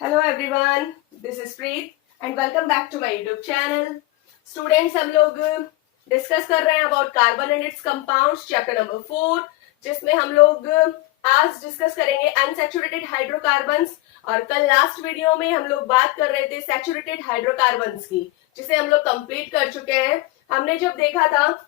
Hello everyone, this is Preet and welcome back to my YouTube channel. Students, हम लोग discuss कर रहे हैं about carbon and its compounds, chapter number 4, जिसमें हम लोग आज डिस्कस करेंगे अनसैचुरेटेड हाइड्रोकार्बन्स। और कल लास्ट वीडियो में हम लोग बात कर रहे थे सैचुरेटेड हाइड्रोकार्बन्स की, जिसे हम लोग कंप्लीट कर चुके हैं। हमने जब देखा था,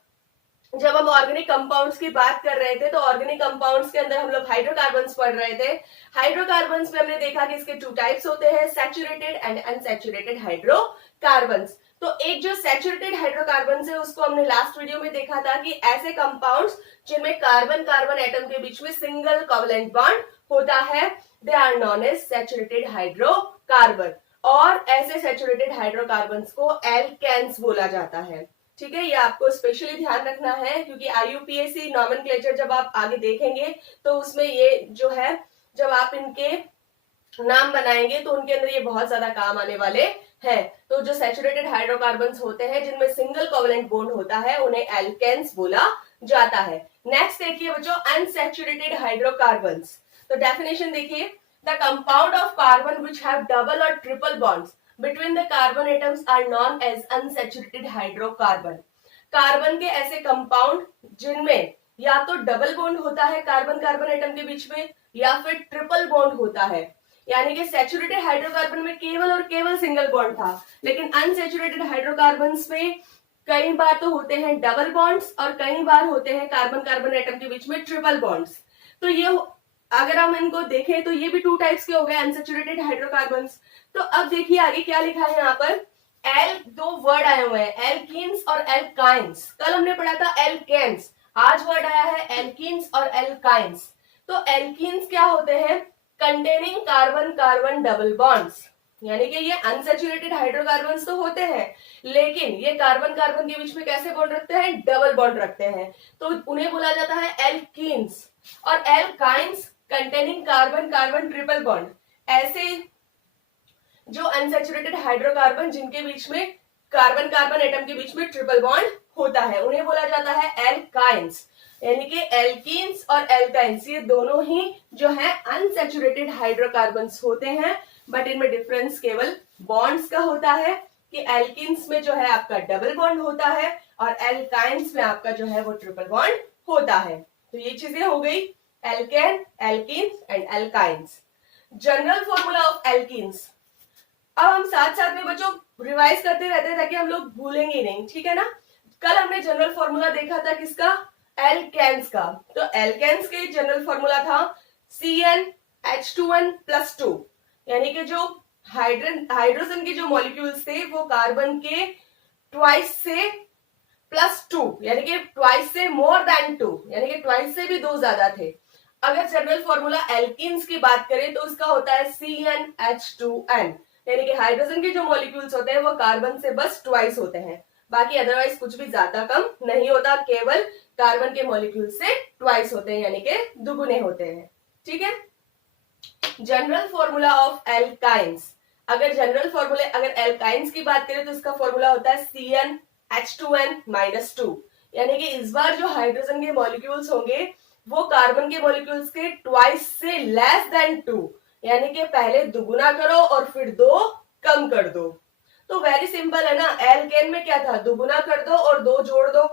जब हम ऑर्गेनिक कंपाउंड्स की बात कर रहे थे, तो ऑर्गेनिक कंपाउंड्स के अंदर हम लोग हाइड्रोकार्बन्स पढ़ रहे थे। हाइड्रोकार्बन्स में हमने देखा कि इसके टू टाइप्स होते हैं, सैचुरेटेड एंड अनसैचुरेटेड हाइड्रोकार्बन्स। तो एक जो सैचुरेटेड हाइड्रोकार्बन्स है, उसको हमने लास्ट वीडियो में देखा था कि ऐसे कंपाउंड्स जिनमें कार्बन कार्बन एटम के बीच में सिंगल कोवलेंट बॉन्ड होता है, they are known as saturated hydrocarbon. और ऐसे सैचुरेटेड हाइड्रोकार्बन्स को एल्केन्स बोला जाता है। ठीक है, ये आपको स्पेशली ध्यान रखना है, क्योंकि IUPAC नॉमेनक्लेचर जब आप आगे देखेंगे तो उसमें ये जो है, जब आप इनके नाम बनाएंगे तो उनके अंदर ये बहुत ज्यादा काम आने वाले हैं। तो जो सैचुरेटेड हाइड्रोकार्बन्स होते हैं जिनमें सिंगल कोवलेंट बॉन्ड होता है, उन्हें एल्केन्स बोला जाता है। नेक्स्ट देखिए बच्चों, अनसैचुरेटेड हाइड्रोकार्बन्स। तो डेफिनेशन देखिए, the compound of carbon which have double और triple bonds between the carbon atoms are known as unsaturated hydrocarbon। Carbon के ऐसे कंपाउंड जिनमें या तो डबल बॉन्ड होता है कार्बन कार्बन एटम के बीच में, या फिर ट्रिपल बॉन्ड होता है। यानी कि सैचुरेटेड हाइड्रोकार्बन में केवल और केवल सिंगल बॉन्ड था, लेकिन अनसैचुरेटेड हाइड्रोकार्बन्स में कई बार तो होते हैं डबल बॉन्ड्स और कई बार होते हैं कार्बन कार्बन एटम के बीच में ट्रिपल बॉन्ड्स। तो ये अगर हम इनको देखें तो ये भी टू टाइप्स के हो गए अनसैचुरेटेड हाइड्रोकार्बन्स। तो अब देखिए आगे क्या लिखा है यहाँ पर। एल, दो वर्ड आए हुए हैं, एल्कीन्स और एल्काइंस। कल हमने पढ़ा था एल्केन्स, आज वर्ड आया है एल्कीन्स और एल्काइंस। तो एल्कीन्स क्या होते हैं? Containing carbon carbon double bonds. यानी कि ये अनसैचुरेटेड हाइड्रोकार्बन्स तो होते हैं, लेकिन ये कार्बन कार्बन के बीच में कैसे बॉन्ड रखते हैं? डबल बॉन्ड रखते हैं, तो उन्हें बोला जाता है एल्कीन्स। और alkynes containing carbon carbon triple bond, ऐसे जो अनसैचुरेटेड हाइड्रोकार्बन जिनके बीच में कार्बन कार्बन एटम के बीच में ट्रिपल बॉन्ड होता है, उन्हें बोला जाता है एल्काइंस। यानी कि एल्कीन्स और एल्काइंस ये दोनों ही जो है अनसैचुरेटेड हाइड्रोकार्बन्स होते हैं, बट इनमें डिफरेंस केवल बॉन्ड्स का होता है कि एल्कीन्स में जो है आपका डबल बॉन्ड होता है और एल्काइंस में आपका जो है वो ट्रिपल बॉन्ड होता है। तो ये चीजें हो गई alkane, alkenes and alkynes. General formula of alkenes. अब हम साथ साथ में बच्चों रिवाइज करते रहते हैं ताकि हम लोग भूलेंगे नहीं, ठीक है ना। कल हमने जनरल फॉर्मूला देखा था किसका? एल्केन्स का। तो एल्केन्स के जनरल फॉर्मूला था CnH2n+2। यानी कि जो हाइड्रोजन के जो मॉलिक्यूल्स थे वो कार्बन के ट्वाइस से +2, यानी कि ट्वाइस से मोर देन 2, यानी कि ट्वाइस से भी 2 ज्यादा थे। अगर जनरल फॉर्मूला एल्कीन्स की बात करें तो उसका होता है CnH2n। यानी कि हाइड्रोजन के जो मॉलिक्यूल्स होते हैं वो कार्बन से बस ट्वाइस होते हैं, बाकी अदरवाइज कुछ भी ज्यादा कम नहीं होता, केवल कार्बन के मॉलिक्यूल से ट्वाइस होते हैं, यानी कि दुगुने होते हैं। ठीक है। General formula of alkynes. अगर जनरल फॉर्मूले अगर एल्काइंस की बात करें तो इसका फॉर्मूला होता है CnH2n-2। यानी कि इस बार जो हाइड्रोजन के मॉलिक्यूल्स होंगे वो कार्बन के मॉलिक्यूल्स के ट्वाइस से लेस देन 2, यानी कि पहले दुगुना करो और फिर 2 कम कर दो। तो वेरी सिंपल है ना। एल्केन में क्या था? दुगुना कर दो और 2 जोड़ दो।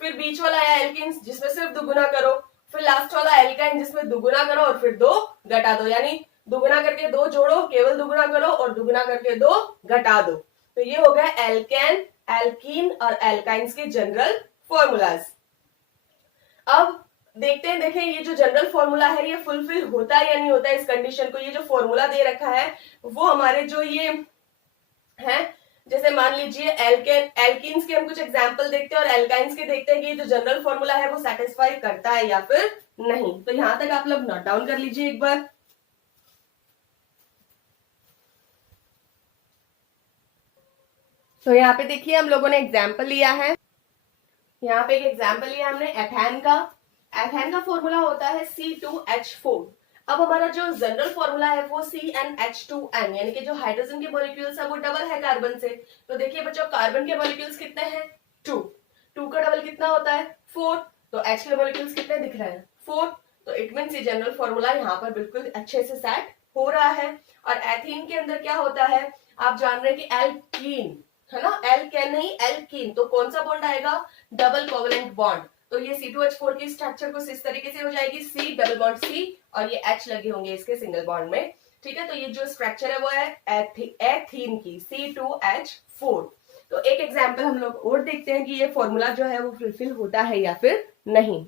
फिर बीच वाला है एल्किन्स जिसमें सिर्फ दुगुना करो। फिर लास्ट वाला एल्काइन जिसमें दुगुना करो और फिर 2 घटा दो, यानी दुगुना करके 2 जोड़ो, केवल दुगुना करो और दुगुना करके 2 घटा दो। तो ये हो गया एल्केन, एल्कीन और एल्काइंस के जनरल फॉर्मूलाज। अब देखते हैं, देखें ये जो जनरल फॉर्मूला है ये फुलफिल होता है या नहीं होता है इस कंडीशन को। ये जो फॉर्मूला दे रखा है वो हमारे जो ये है, जैसे मान लीजिए एल्कीन्स के हम कुछ एग्जांपल देखते हैं और एल्काइंस के देखते हैं कि ये जो जनरल फॉर्मूला है वो सेटिस्फाई करता है या फिर नहीं। तो यहां तक आप लोग नोट डाउन कर लीजिए एक बार। तो यहाँ पे देखिए हम लोगों ने एग्जाम्पल लिया है, यहाँ पे एक एग्जाम्पल लिया हमने एथेन का। एथेन का फॉर्मूला होता है C2H4। अब हमारा जो जनरल फॉर्मूला है वो CnH2n, यानी कि जो हाइड्रोजन के मॉलिक्यूल्स है वो डबल है कार्बन से। तो देखिए बच्चों, कार्बन के मॉलिक्यूल्स कितने हैं? 2 का डबल कितना होता है? 4। तो H के मॉलिक्यूल्स कितने दिख रहे हैं? 4। तो इट मीन्स ये जनरल फॉर्मूला यहाँ पर बिल्कुल अच्छे से सेट हो रहा है। और एथीन के अंदर क्या होता है, आप जान रहे हैं कि एल्कीन है ना, एल्केन नहीं एल्कीन, तो कौन सा बॉन्ड आएगा, डबल कोवेलेंट बॉन्ड। तो ये C2H4 की स्ट्रक्चर कुछ इस तरीके से हो जाएगी, C डबल बॉन्ड C और ये H लगे होंगे इसके सिंगल बॉन्ड में, ठीक है। तो ये जो स्ट्रक्चर है वो है एथीन की C2H4। तो एक एग्जाम्पल हम लोग और देखते हैं कि ये फॉर्मूला जो है वो फुलफिल होता है या फिर नहीं।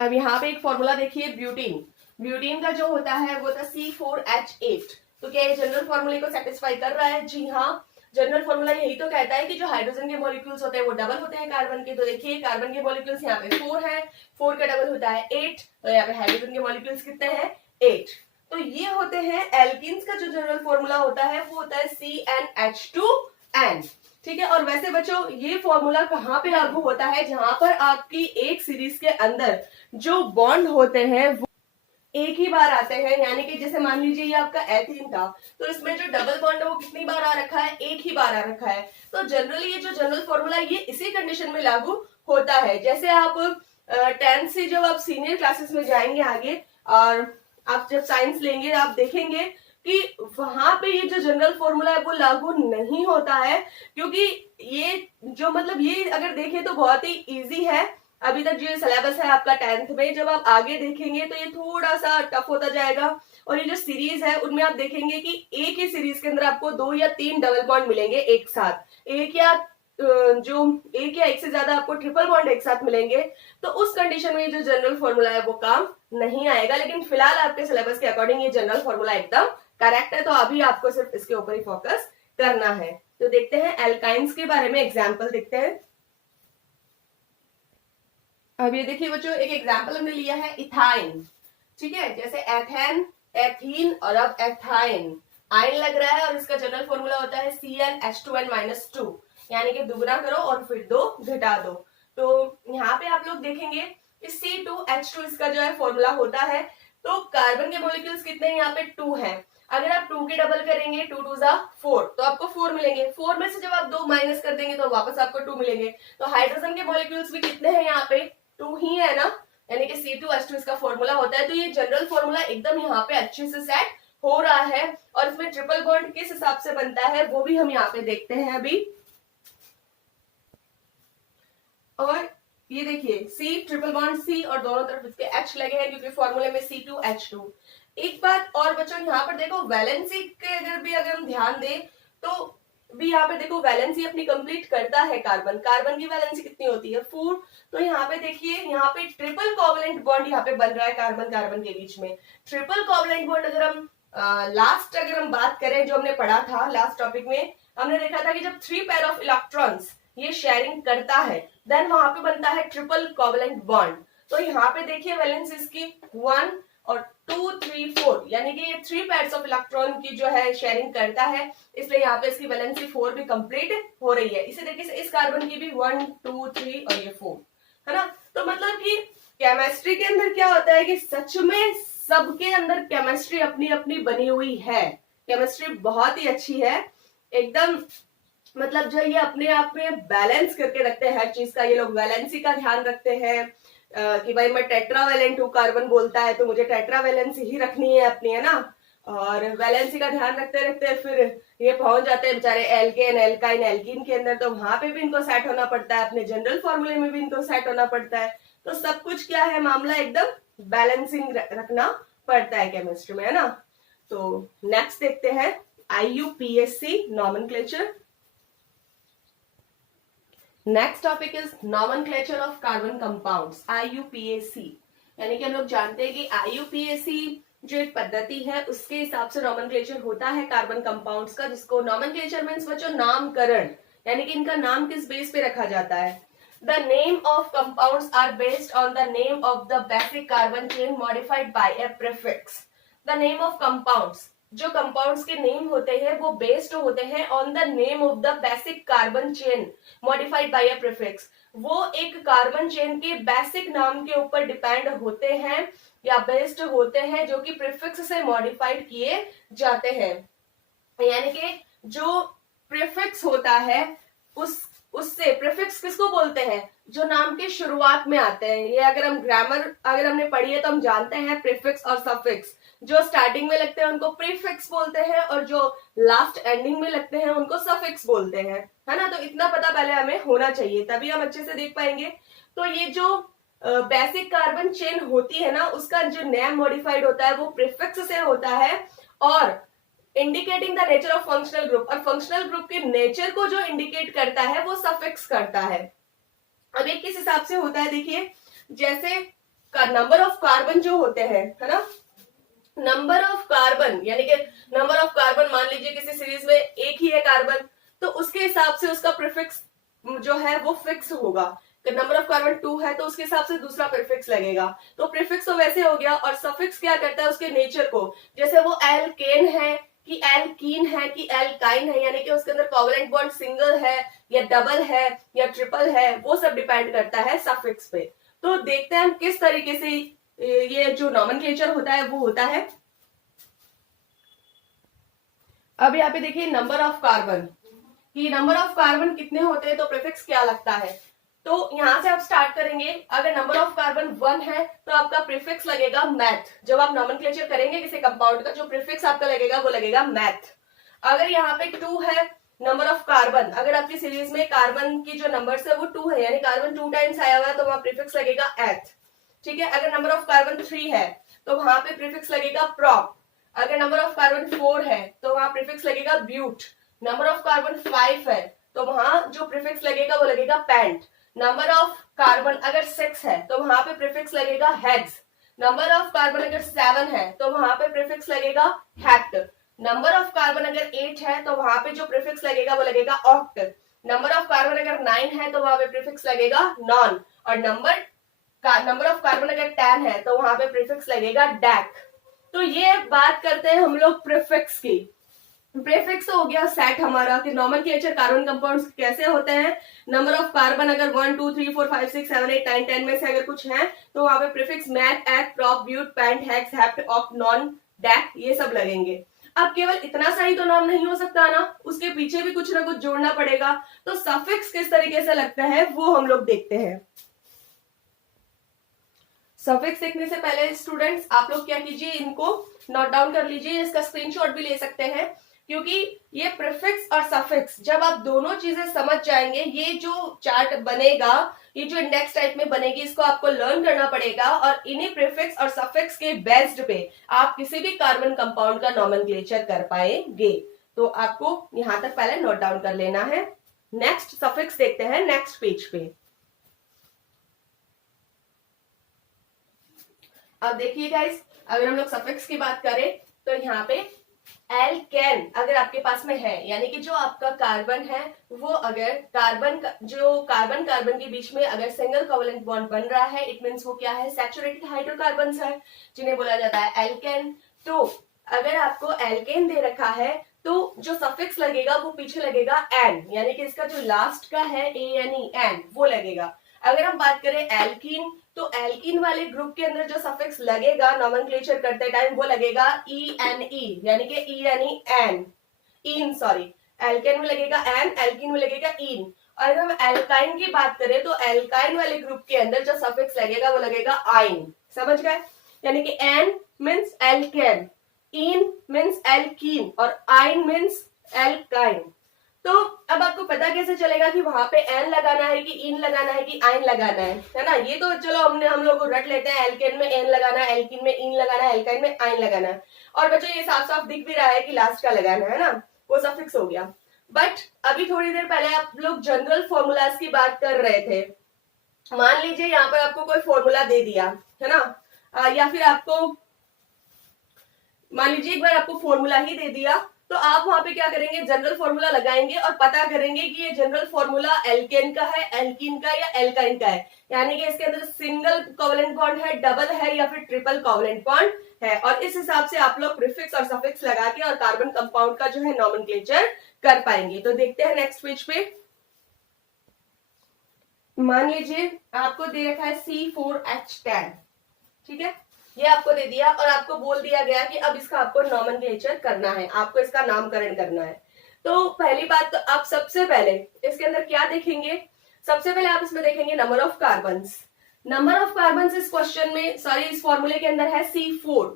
अब यहाँ पे एक फॉर्मूला देखिए, ब्यूटीन, ब्यूटीन का जो होता है वो था C4H8। तो क्या ये जनरल फॉर्मूले को सेटिस्फाई कर रहा है, जी हाँ, जनरल फॉर्मूला यही तो कहता है कि जो हाइड्रोजन के मॉलिक्यूल्स होते हैं वो डबल होते हैं कार्बन के। तो देखिए कार्बन के मॉलिक्यूल्स यहाँ पे 4 है, 4 का डबल होता है 8, तो यहाँ पे हाइड्रोजन के मॉलिक्यूल्स कितने हैं, 8। तो ये होते हैं एल्किन्स का जो जनरल फॉर्मूला होता है वो होता है CnH2n, ठीक है। और वैसे बच्चों ये फॉर्मूला कहाँ पे लागू होता है, जहां पर आपकी एक सीरीज के अंदर जो बॉन्ड होते हैं वो एक ही बार आते हैं, यानी कि जैसे मान लीजिए ये आपका एथीन था, तो इसमें जो डबल बॉन्ड है वो कितनी बार आ रखा है, एक ही बार आ रखा है। तो जनरली ये जो जनरल फॉर्मूला ये इसी कंडीशन में लागू होता है। जैसे आप 10th से जब आप सीनियर क्लासेस में जाएंगे आगे और आप जब साइंस लेंगे आप देखेंगे कि वहां पे ये जो जनरल फॉर्मूला है वो लागू नहीं होता है, क्योंकि ये जो मतलब ये अगर देखें तो बहुत ही इजी है। अभी तक जो सिलेबस है आपका 10th में, जब आप आगे देखेंगे तो ये थोड़ा सा टफ होता जाएगा। और ये जो सीरीज है उनमें आप देखेंगे कि एक ही सीरीज के अंदर आपको 2 या 3 डबल बॉन्ड मिलेंगे एक साथ, एक या एक से ज्यादा आपको ट्रिपल बॉन्ड एक साथ मिलेंगे। तो उस कंडीशन में जो जनरल फॉर्मूला है वो काम नहीं आएगा। लेकिन फिलहाल आपके सिलेबस के अकॉर्डिंग ये जनरल फॉर्मूला एकदम करेक्ट है, तो अभी आपको सिर्फ इसके ऊपर ही फोकस करना है। तो देखते हैं एल्काइंस के बारे में एग्जाम्पल देखते हैं। अब ये देखिए बच्चों, एक एग्जाम्पल हमने लिया है इथाइन, ठीक है। जैसे एथेन, एथीन और अब एथाइन, आइन लग रहा है और इसका जनरल फॉर्मूला होता है CnH2n-2, यानी कि दुगना करो और फिर 2 घटा दो। तो यहाँ पे आप लोग देखेंगे कि C2H2 इसका जो है फॉर्मूला होता है। तो कार्बन के मॉलिक्यूल्स कितने हैं, यहाँ पे 2 हैं। अगर आप 2 के डबल करेंगे 2 2 जा 4, तो आपको 4 मिलेंगे। 4 में से जब आप 2 माइनस कर देंगे तो वापस आपको 2 मिलेंगे। तो हाइड्रोजन के मॉलिक्यूल्स भी कितने हैं, यहाँ पे 2 ही है ना, यानी कि C2H2 इसका फॉर्मूला होता है। तो ये जनरल फॉर्मूला एकदम यहाँ पे अच्छे से सेट हो रहा है। और इसमें ट्रिपल बॉन्ड किस हिसाब से बनता है वो भी हम यहाँ पे देखते हैं अभी। और ये देखिए C ट्रिपल बॉन्ड C और दोनों तरफ इसके H लगे हैं क्योंकि फॉर्मूले में C2H2। एक बात और बच्चों, यहाँ पर देखो वैलेंसी के अगर हम ध्यान दें तो भी यहाँ पे देखो वैलेंसी अपनी कंप्लीट करता है कार्बन। कार्बन की वैलेंसी कितनी होती है 4। तो यहाँ पे देखिए यहाँ पे ट्रिपल कोवेलेंट बॉन्ड यहाँ पे बन रहा है कार्बन कार्बन के बीच में। ट्रिपल कोवेलेंट बॉन्ड अगर हम अगर हम बात करें, जो हमने पढ़ा था लास्ट टॉपिक में, हमने देखा था कि जब 3 पेयर ऑफ इलेक्ट्रॉन्स ये शेयरिंग करता है देन वहां पे बनता है ट्रिपल कोवेलेंट बॉन्ड। तो यहाँ पे देखिए वैलेंस इसकी 1 और 2 3 4, यानी कि ये 3 पेयर्स ऑफ इलेक्ट्रॉन की जो है शेयरिंग करता है, इसलिए यहाँ पे इसकी वैलेंसी 4 भी कंप्लीट हो रही है। इसी तरीके से इस कार्बन की भी 1 2 3 और ये 4 है ना। तो मतलब कि केमिस्ट्री के अंदर क्या होता है कि सच में सबके अंदर केमिस्ट्री अपनी अपनी बनी हुई है। केमिस्ट्री बहुत ही अच्छी है एकदम, मतलब जो ये अपने आप में बैलेंस करके रखते हैं हर चीज का। ये लोग वैलेंसी का ध्यान रखते हैं कि भाई मैं टेट्रावैलेंट हूँ, कार्बन बोलता है तो मुझे टेट्रावैलेंसी ही रखनी है अपनी, है ना। और वैलेंसी का ध्यान रखते रखते फिर ये पहुंच जाते हैं बेचारे एल्केन एल्काइन एल्कीन के अंदर, तो वहां पे भी इनको सेट होना पड़ता है, अपने जनरल फॉर्मूले में भी इनको सेट होना पड़ता है। तो सब कुछ क्या है, मामला एकदम बैलेंसिंग रखना पड़ता है केमिस्ट्री में, है ना। तो नेक्स्ट देखते हैं IUPAC nomenclature. Next topic is nomenclature of carbon compounds, IUPAC। यानी कि हम लोग जानते हैं कि IUPAC जो एक पद्धति है उसके हिसाब से नॉमेनक्लेचर होता है कार्बन कंपाउंड्स का, जिसको नॉमेनक्लेचर मीन्स बच्चों नामकरण, यानी कि इनका नाम किस बेस पे रखा जाता है। The name of compounds are based on the name of the basic carbon chain modified by a prefix. The name of compounds, जो कंपाउंड्स के नेम होते हैं वो बेस्ड होते हैं on the name of the basic carbon chain modified by a prefix. वो एक carbon chain के बेसिक नाम के ऊपर डिपेंड होते हैं या बेस्ड होते हैं जो कि प्रीफिक्स से मॉडिफाइड किए जाते हैं। यानी कि जो प्रीफिक्स होता है उससे, प्रीफिक्स किसको बोलते हैं, जो नाम के शुरुआत में आते हैं। ये अगर हम ग्रामर अगर हमने पढ़ी है तो हम जानते हैं प्रीफिक्स और सफिक्स। जो स्टार्टिंग में लगते हैं उनको प्रीफिक्स बोलते हैं और जो लास्ट एंडिंग में लगते हैं उनको सफिक्स बोलते हैं, है ना। तो इतना पता पहले हमें होना चाहिए, तभी हम अच्छे से देख पाएंगे। तो ये जो बेसिक कार्बन चेन होती है ना, उसका जो नेम मॉडिफाइड होता है वो प्रीफिक्स से होता है, और indicating the nature of functional group, और फंक्शनल ग्रुप के नेचर को जो इंडिकेट करता है वो सफिक्स करता है। अब ये किस हिसाब से होता है, देखिए जैसे नंबर ऑफ कार्बन जो होते हैं, है ना, नंबर ऑफ कार्बन यानी कि नंबर ऑफ कार्बन, मान लीजिए किसी सीरीज में एक ही है कार्बन, तो उसके हिसाब से उसका प्रीफिक्स जो है वो फिक्स होगा। नंबर ऑफ कार्बन 2 है तो उसके हिसाब से दूसरा प्रीफिक्स लगेगा। तो प्रीफिक्स तो वैसे हो गया, और सफिक्स क्या करता है उसके नेचर को, जैसे वो एल्केन है कि एल्कीन है कि एल्काइन है, यानी कि उसके अंदर कोवलेंट बॉन्ड सिंगल है या डबल है या ट्रिपल है, वो सब डिपेंड करता है सफिक्स पे। तो देखते हैं हम किस तरीके से ये जो नॉमेनक्लेचर होता है वो होता है। अब यहाँ पे देखिए नंबर ऑफ कार्बन, कि नंबर ऑफ कार्बन कितने होते हैं तो प्रीफिक्स क्या लगता है। तो यहां से आप स्टार्ट करेंगे, अगर नंबर ऑफ कार्बन 1 है तो आपका प्रीफिक्स लगेगा मैथ। जब आप नॉमेनक्लेचर करेंगे किसी कंपाउंड का, जो प्रीफिक्स आपका लगेगा वो लगेगा मैथ। अगर यहाँ पे 2 है नंबर ऑफ कार्बन, अगर आपकी सीरीज में कार्बन की जो नंबर्स है वो 2 है, यानी कार्बन 2 टाइम्स आया हुआ है, तो वहां प्रीफिक्स लगेगा एथ। ठीक है, अगर नंबर ऑफ कार्बन 3 है तो वहां पे प्रीफिक्स लगेगा प्रॉप। अगर नंबर ऑफ कार्बन 4 है तो वहां प्रीफिक्स लगेगा ब्यूट। नंबर ऑफ कार्बन 5 है तो वहां जो प्रीफिक्स लगेगा वो लगेगा पेंट। नंबर ऑफ कार्बन अगर 6 है तो वहां पे प्रीफिक्स लगेगा हेक्स। नंबर ऑफ कार्बन अगर 7 है तो वहां पे प्रीफिक्स लगेगा हेप्ट। नंबर ऑफ कार्बन अगर 8 है तो वहां पे जो प्रीफिक्स लगेगा वो लगेगा ऑक्ट। नंबर ऑफ कार्बन अगर 9 है तो वहां पे प्रीफिक्स लगेगा नॉन। और नंबर ऑफ कार्बन अगर 10 है तो वहां पे प्रीफिक्स लगेगा डैक। तो ये बात करते हैं हम लोग प्रीफिक्स की। प्रीफिक्स हो गया सेट हमारा कि नॉमेनक्लेचर कार्बन कंपाउंड्स कैसे होते हैं। नंबर ऑफ कार्बन अगर 1 2 3 4 5 6 7 8 9 10 में से अगर कुछ है तो वहां पे prefix meth, eth, prop, but, pent, hex, hept, oct, non, dec ये सब लगेंगे। अब केवल इतना सा ही तो नाम नहीं हो सकता ना, उसके पीछे भी कुछ ना कुछ जोड़ना पड़ेगा। तो सफिक्स किस तरीके से लगता है वो हम लोग देखते हैं। सफिक्स देखने से पहले स्टूडेंट्स आप लोग क्या कीजिए, इनको नोट डाउन कर लीजिए, इसका स्क्रीनशॉट भी ले सकते हैं, क्योंकि ये प्रीफिक्स और सफिक्स जब आप दोनों चीजें समझ जाएंगे, ये जो चार्ट बनेगा, ये जो इंडेक्स टाइप में बनेगी, इसको आपको लर्न करना पड़ेगा, और इन्हीं प्रीफिक्स और सफिक्स के बेस्ड पे आप किसी भी कार्बन कंपाउंड का नॉमेनक्लेचर कर पाएंगे। तो आपको यहां तक पहले नोट डाउन कर लेना है। नेक्स्ट सफिक्स देखते हैं नेक्स्ट पेज पे। अब देखिए गाइस, अगर हम लोग सफिक्स की बात करें तो यहाँ पे एल्केन अगर आपके पास में है, यानी कि जो आपका कार्बन है वो अगर कार्बन कार्बन के बीच में अगर सिंगल कोवेलेंट बॉन्ड बन रहा है, इट मींस वो क्या है, सैचुरेटेड हाइड्रोकार्बन्स है, जिन्हें बोला जाता है एल्केन। तो अगर आपको एल्केन दे रखा है तो जो सफिक्स लगेगा वो पीछे लगेगा एन, यानी कि इसका जो लास्ट का है एन वो लगेगा। अगर हम बात करें एल्कीन, तो एल्कीन वाले ग्रुप के अंदर जो सफिक्स लगेगा नॉमेनक्लेचर करते टाइम वो लगेगा ई, यानी कि ईन सॉरी, एल्केन में लगेगा एन, एल्कीन में लगेगा ईन। और अगर हम एल्काइन की बात करें तो एल्काइन वाले ग्रुप के अंदर जो सफिक्स लगेगा वो लगेगा आइन। समझ गए, यानी कि एन मीन्स एल्केन, ईन मीन्स एल्कीन और आइन मीन्स एल्काइन। तो अब आपको पता कैसे चलेगा कि वहां पे एन लगाना है कि इन लगाना है कि आइन लगाना है ना। ये तो चलो हम लोग रट लेते हैं, एल्केन में एन लगाना है, एल्कीन में इन लगाना है, एल्काइन में आइन लगाना है। और बच्चों ये साफ साफ दिख भी रहा है कि लास्ट का लगाना है ना, वो सफिक्स हो गया। बट अभी थोड़ी देर पहले आप लोग जनरल फॉर्मूलाज की बात कर रहे थे। मान लीजिए यहाँ पर आपको कोई फॉर्मूला दे दिया है ना, या फिर आपको मान लीजिए एक बार आपको फॉर्मूला ही दे दिया, तो आप वहां पे क्या करेंगे, जनरल फॉर्मूला लगाएंगे और पता करेंगे कि ये जनरल फॉर्मूला एल्केन का है, एल्कीन का या एल्काइन का है, यानी कि इसके अंदर सिंगल कोवेलेंट बॉन्ड है, डबल है या फिर ट्रिपल कोवेलेंट बॉन्ड है। और इस हिसाब से आप लोग प्रीफिक्स और सफिक्स लगा के और कार्बन कंपाउंड का जो है नॉमेनक्लेचर कर पाएंगे। तो देखते हैं नेक्स्ट पेज पे। मान लीजिए आपको दे रखा है C4H10, ठीक है, ये आपको दे दिया और आपको बोल दिया गया कि अब इसका आपको नॉमेनक्लेचर करना है, आपको इसका नामकरण करना है। तो पहली बात तो आप सबसे पहले इसके अंदर क्या देखेंगे, सबसे पहले आप इसमें देखेंगे number of carbons. Number of carbons इस क्वेश्चन में इस फॉर्मूले के अंदर है C4।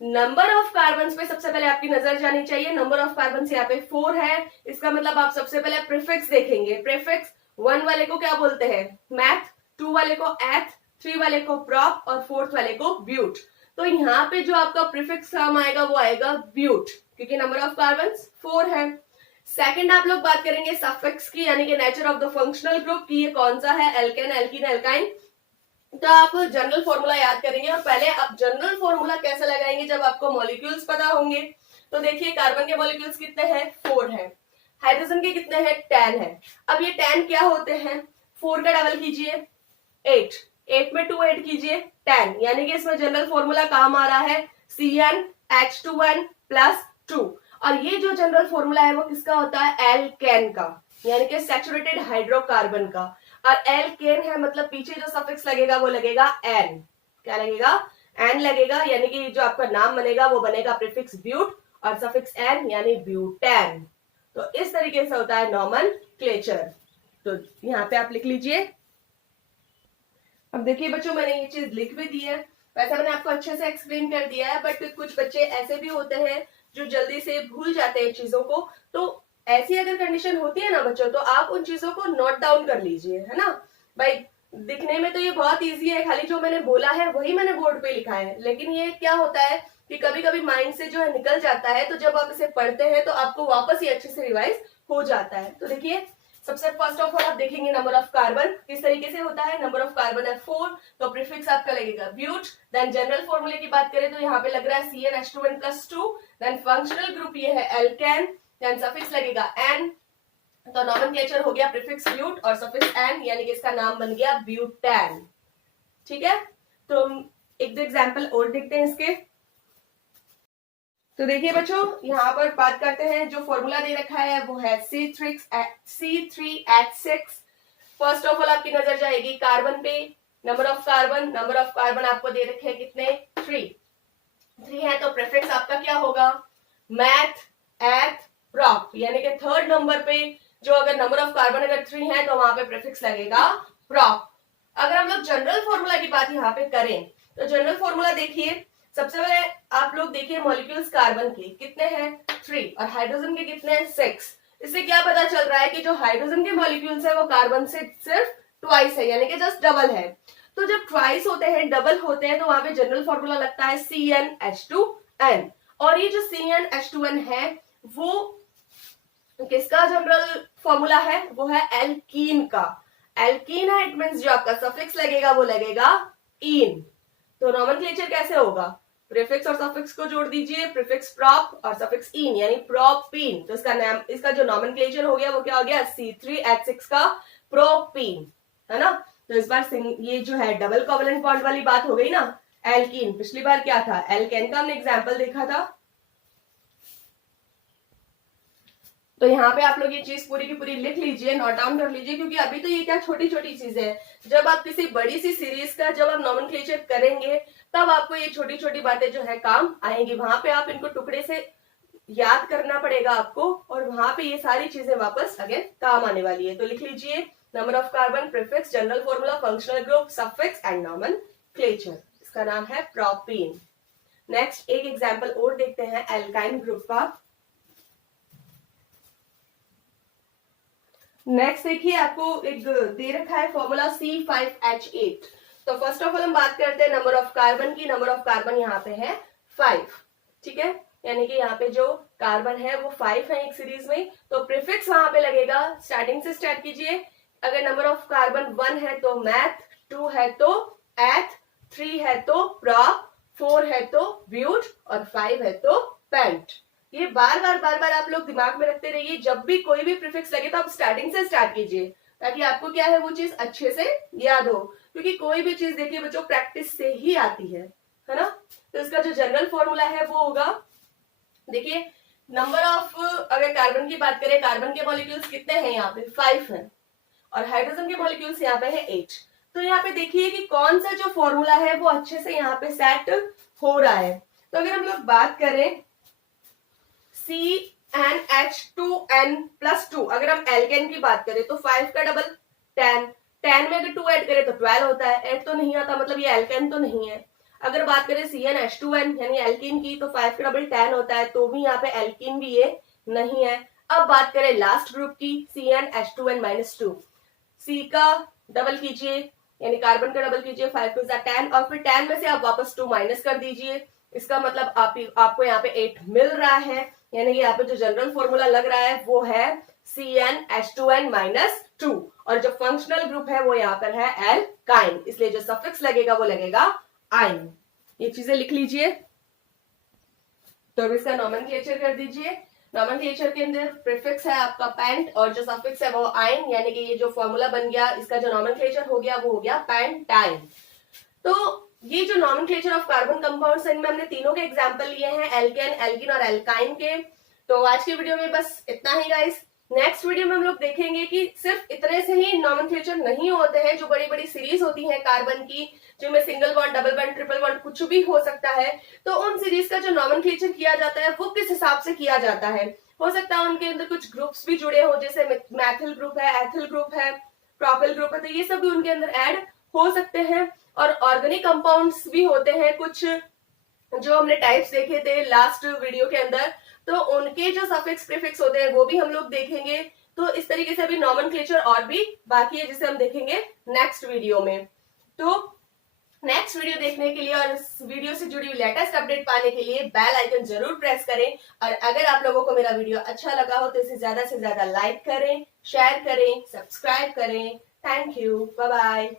नंबर ऑफ कार्बन पे सबसे पहले आपकी नजर जानी चाहिए। नंबर ऑफ कार्बन यहाँ पे 4 है, इसका मतलब आप सबसे पहले प्रीफिक्स देखेंगे। प्रीफिक्स 1 वाले को क्या बोलते हैं? मैथ, 2 वाले को एथ, 3 वाले को प्रॉप और 4th वाले को ब्यूट। तो यहाँ पे जो आपका प्रीफिक्स काम आएगा वो आएगा ब्यूट, क्योंकि नंबर ऑफ कार्बन 4 है। सेकंड आप लोग बात करेंगे सफिक्स की, यानी कि nature of the functional group की ये कौन सा है, एल्केन, एल्कीन, एल्काइन। तो आप जनरल फॉर्मूला याद करेंगे, और पहले आप जनरल फॉर्मूला कैसे लगाएंगे जब आपको मॉलिक्यूल्स पता होंगे। तो देखिए कार्बन के मॉलिक्यूल्स कितने हैं? 4 है। हाइड्रोजन के कितने हैं? 10 है। अब ये 10 क्या होते हैं? 4 का डबल कीजिए 8, 8 में 2 ऐड कीजिए 10, यानी कि इसमें जनरल फॉर्मूला काम आ रहा है CnH2n प्लस 2। और ये जो जनरल फॉर्मूला है वो किसका होता है? एल्केन का, यानी कि सैचुरेटेड हाइड्रोकार्बन का। और एल्केन है मतलब पीछे जो सफिक्स लगेगा वो लगेगा एन। क्या लगेगा? एन लगेगा, यानी कि जो आपका नाम बनेगा वो बनेगा प्रीफिक्स ब्यूट और सफिक्स एन यानी ब्यूटेन। तो इस तरीके से होता है नॉमेनक्लेचर। तो यहाँ पे आप लिख लीजिए। अब देखिए बच्चों, मैंने ये चीज लिख भी दी है, वैसे मैंने आपको अच्छे से एक्सप्लेन कर दिया है, बट कुछ बच्चे ऐसे भी होते हैं जो जल्दी से भूल जाते हैं चीजों को। तो ऐसी अगर कंडीशन होती है ना बच्चों, तो आप उन चीजों को नोट डाउन कर लीजिए, है ना भाई। दिखने में तो ये बहुत इजी है, खाली जो मैंने बोला है वही मैंने बोर्ड पे लिखा है, लेकिन ये क्या होता है कि कभी कभी माइंड से जो है निकल जाता है, तो जब आप इसे पढ़ते हैं तो आपको वापस ये अच्छे से रिवाइज हो जाता है। तो देखिए सबसे फर्स्ट ऑफ ऑल आप देखेंगे नंबर ऑफ कार्बन किस तरीके से होता है। नंबर ऑफ कार्बन है 4, तो प्रीफिक्स आपका लगेगा ब्यूट। देन जनरल फॉर्मूले की बात करें तो यहाँ पे लग रहा है CnH2n plus 2। Then functional group ये है एल्केन, देन सफिक्स लगेगा एन। तो नॉमेनक्लेचर हो गया प्रीफिक्स ब्यूट और सफिक्स एन, यानी कि इसका नाम बन गया ब्यूटेन। ठीक है, तो एक दो एग्जाम्पल और देखते हैं इसके। तो देखिए बच्चों, यहाँ पर बात करते हैं, जो फॉर्मूला दे रखा है वो है C3H6। फर्स्ट ऑफ ऑल आपकी नजर जाएगी कार्बन पे, नंबर ऑफ कार्बन आपको दे रखे हैं कितने? 3 है। तो प्रीफिक्स आपका क्या होगा? मैथ, एथ, प्रॉप, यानी कि थर्ड नंबर पे जो अगर नंबर ऑफ कार्बन अगर 3 है तो वहां पे प्रीफिक्स लगेगा प्रॉप। अगर हम लोग जनरल फॉर्मूला की बात यहाँ पे करें तो जनरल फॉर्मूला देखिए, सबसे पहले आप लोग देखिए मॉलिक्यूल्स कार्बन के कितने हैं? 3, और हाइड्रोजन के कितने हैं? 6। इससे क्या पता चल रहा है कि जो हाइड्रोजन के मॉलिक्यूल्स है वो कार्बन से सिर्फ ट्वाइस है, यानी कि जस्ट डबल है। तो जब ट्वाइस होते हैं, डबल होते हैं, तो वहां पे जनरल फॉर्मूला लगता है CnH2n। और ये जो CnH2n है वो किसका जनरल फॉर्मूला है? वो है एल्कीन का। एल्कीन है, इट मींस जो आपका सफिक्स लगेगा वो लगेगा इन। तो नॉमेनक्लेचर कैसे होगा? प्रीफिक्स और सफिक्स को जोड़ दीजिए, प्रीफिक्स प्रॉप और सफिक्स इन, यानी प्रोपीन। तो इसका नाम, इसका जो नॉमेनक्लेचर हो गया वो क्या हो गया? C3H6 का प्रोपीन, है ना। तो इस बार ये जो है डबल कोवेलेंट बॉन्ड वाली बात हो गई ना। एल्कीन पिछली बार क्या था? एल्केन का हमने एग्जाम्पल देखा था। तो यहाँ पे आप लोग ये चीज पूरी की पूरी लिख लीजिए, नोट डाउन कर लीजिए, क्योंकि अभी तो ये क्या छोटी छोटी चीजें हैं। जब आप किसी बड़ी सी सीरीज का जब आप नॉमेनक्लेचर करेंगे तब आपको ये छोटी छोटी बातें जो है काम आएंगी। वहां पे आप इनको टुकड़े से याद करना पड़ेगा आपको, और वहां पे ये सारी चीजें वापस अगेन काम आने वाली है। तो लिख लीजिए number of carbon, prefix, general formula, functional group, suffix and nomenclature. इसका नाम है प्रोपीन। नेक्स्ट एक एग्जाम्पल और देखते हैं एल्काइन ग्रुप का। नेक्स्ट देखिए, आपको एक दे रखा है फॉर्मूला C5H8। तो फर्स्ट ऑफ ऑल हम बात करते हैं नंबर ऑफ कार्बन की। नंबर ऑफ कार्बन यहाँ पे है 5, ठीक है, यानी कि यहाँ पे जो कार्बन है वो 5 है एक सीरीज में। तो प्रीफिक्स वहां पे लगेगा, स्टार्टिंग से स्टार्ट कीजिए। अगर नंबर ऑफ कार्बन 1 है तो मैथ, 2 है तो एथ, 3 है तो प्रॉप, 4 है तो ब्यूट और 5 है तो पेंट। ये बार बार आप लोग दिमाग में रखते रहिए। जब भी कोई भी प्रीफिक्स लगे तो आप स्टार्टिंग से स्टार्ट कीजिए, ताकि आपको क्या है वो चीज अच्छे से याद हो, क्योंकि कोई भी चीज देखिए बच्चों प्रैक्टिस से ही आती है ना। तो इसका जो जनरल फॉर्मूला है वो होगा, देखिए नंबर ऑफ, अगर कार्बन की बात करें, कार्बन के मॉलिक्यूल्स कितने हैं? यहाँ पे 5 है, और हाइड्रोजन के मॉलिक्यूल्स यहाँ पे है 8। तो यहाँ पे देखिए कि कौन सा जो फॉर्मूला है वो अच्छे से यहाँ पे सेट हो रहा है। तो अगर हम लोग बात करें CnH2n प्लस 2, अगर हम एल्केन की बात करें तो 5 का डबल 10, 10 में अगर 2 ऐड करें तो 12 होता है। 8 तो नहीं आता, मतलब ये एल्केन तो नहीं है। अगर बात करें CnH2n यानी एल्कीन की, तो 5 का डबल 10 होता है, तो भी यहाँ पे एल्कीन भी ये नहीं है। अब बात करें लास्ट ग्रुप की, CnH2n-2, C का डबल कीजिए यानी कार्बन का डबल कीजिए, 5 टू 10, और फिर 10 में से आप वापस 2 माइनस कर दीजिए। इसका मतलब आपको यहाँ पे 8 मिल रहा है, यानी यहाँ पे जो जनरल फॉर्मूला लग रहा है वो है CnH2n-2, और जो फंक्शनल ग्रुप है वो यहाँ पर है एल्काइन, इसलिए जो सफिक्स लगेगा वो लगेगा आइन। ये चीजें लिख लीजिए। तो अब इसका नॉमेनक्लेचर कर दीजिए। नॉमेनक्लेचर के अंदर प्रीफिक्स है आपका पेंट और जो सफिक्स है वो आइन, यानी कि ये जो फॉर्मूला बन गया इसका जो नॉमेनक्लेचर हो गया वो हो गया पेंटाइन। तो ये जो नॉमेनक्लेचर ऑफ कार्बन कंपाउंड्स, इनमें हमने तीनों के एग्जांपल लिए हैं, एल्केन, एल्कीन और एल्काइन के। तो आज की वीडियो में बस इतना ही गाइस। नेक्स्ट वीडियो में हम लोग देखेंगे कि सिर्फ इतने से ही नॉमेनक्लेचर नहीं होते हैं, जो बड़ी बड़ी सीरीज होती है कार्बन की, जिनमें single bond, double bond, triple bond कुछ भी हो सकता है, तो उन सीरीज का जो नॉमेनक्लेचर किया जाता है वो किस हिसाब से किया जाता है। हो सकता है उनके अंदर कुछ ग्रुप्स भी जुड़े हो, जैसे मैथिल ग्रुप है, एथिल ग्रुप है, प्रोपिल ग्रुप है, तो ये सब भी उनके अंदर ऐड हो सकते हैं। और ऑर्गेनिक कंपाउंड्स भी होते हैं कुछ, जो हमने टाइप्स देखे थे लास्ट वीडियो के अंदर, तो उनके जो सफिक्स प्रीफिक्स होते हैं वो भी हम लोग देखेंगे। तो इस तरीके से अभी नॉमेनक्लेचर और भी बाकी है, जिसे हम देखेंगे नेक्स्ट वीडियो में। तो नेक्स्ट वीडियो देखने के लिए और इस वीडियो से जुड़ी हुई लेटेस्ट अपडेट पाने के लिए बेल आइकन जरूर प्रेस करें, और अगर आप लोगों को मेरा वीडियो अच्छा लगा हो तो इसे ज्यादा से ज्यादा लाइक करें, शेयर करें, सब्सक्राइब करें। Thank you, bye bye.